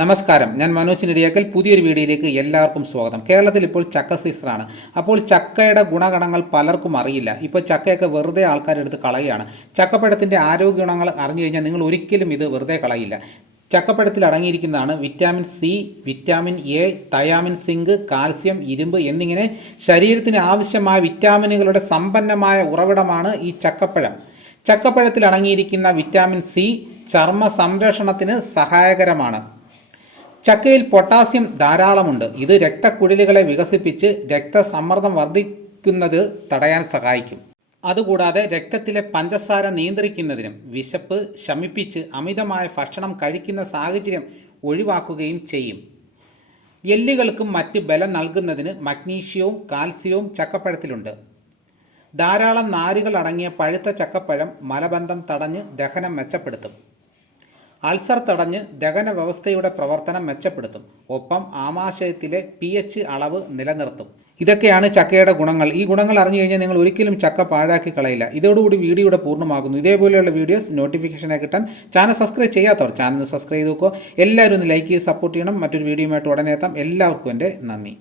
നമസ്കാരം. ഞാൻ മനോജ് നെടിയാക്കൽ. പുതിയൊരു വീഡിയോയിലേക്ക് എല്ലാവർക്കും സ്വാഗതം. കേരളത്തിൽ ഇപ്പോൾ ചക്ക സീസണാണ്. അപ്പോൾ ചക്കയുടെ ഗുണഗണങ്ങൾ പലർക്കും അറിയില്ല. ഇപ്പോൾ ചക്കയൊക്കെ വെറുതെ ആൾക്കാരെടുത്ത് കളയുകയാണ്. ചക്കപ്പഴത്തിന്റെ ആരോഗ്യ ഗുണങ്ങൾ അറിഞ്ഞു കഴിഞ്ഞാൽ നിങ്ങൾ ഒരിക്കലും ഇത് വെറുതെ കളയില്ല. ചക്കപ്പഴത്തിൽ അടങ്ങിയിരിക്കുന്നതാണ് vitamin C vitamin A thiamine zinc calcium ഇരുമ്പ് എന്നിങ്ങനെ ശരീരത്തിന് ആവശ്യമായ വിറ്റാമിനുകളുടെ സമ്പന്നമായ ഉറവിടമാണ് ഈ ചക്കപ്പഴം. ചക്കപ്പഴത്തിൽ അടങ്ങിയിരിക്കുന്ന വിറ്റാമിൻ സി ചർമ്മ സംരക്ഷണത്തിന് സഹായകരമാണ്. ചക്കയിൽ പൊട്ടാസ്യം ധാരാളമുണ്ട്. ഇത് രക്തക്കുഴലുകളെ വികസിപ്പിച്ച് രക്തസമ്മർദ്ദം വർദ്ധിക്കുന്നത് തടയാൻ സഹായിക്കും. അതുകൂടാതെ രക്തത്തിലെ പഞ്ചസാര നിയന്ത്രിക്കുന്നതിനും വിശപ്പ് ശമിപ്പിച്ച് അമിതമായ ഭക്ഷണം കഴിക്കുന്ന സാഹചര്യം ഒഴിവാക്കുകയും ചെയ്യും. എല്ലുകൾക്കും മറ്റ് ബലം നൽകുന്നതിന് മഗ്നീഷ്യവും കാൽസ്യവും ചക്കപ്പഴത്തിലുണ്ട്. ധാരാളം നാരുകൾ അടങ്ങിയ പഴുത്ത ചക്കപ്പഴം മലബന്ധം തടഞ്ഞ് ദഹനം മെച്ചപ്പെടുത്തും. അൾസർ തടഞ്ഞ് ദഹന വ്യവസ്ഥയുടെ പ്രവർത്തനം മെച്ചപ്പെടുത്തും. ഒപ്പം ആമാശയത്തിലെ പി എച്ച് അളവ് നിലനിർത്തും. ഇതൊക്കെയാണ് ചക്കയുടെ ഗുണങ്ങൾ. ഈ ഗുണങ്ങൾ അറിഞ്ഞു കഴിഞ്ഞാൽ നിങ്ങൾ ഒരിക്കലും ചക്ക പാഴാക്കി കളയില്ല. ഇതോടുകൂടി വീഡിയോയുടെ പൂർണമാകുന്നു. ഇതേപോലെയുള്ള വീഡിയോസ് നോട്ടിഫിക്കേഷനായി കിട്ടാൻ ചാനൽ സബ്സ്ക്രൈബ് ചെയ്യാത്തവർ ചാനൽ സബ്സ്ക്രൈബ് ചെയ്ത് നോക്കുക. എല്ലാവരും ഒന്ന് ലൈക്ക് ചെയ്ത് സപ്പോർട്ട് ചെയ്യണം. മറ്റൊരു വീഡിയോയുമായിട്ട് ഉടനെ എത്താം. എല്ലാവർക്കും എന്റെ നന്ദി.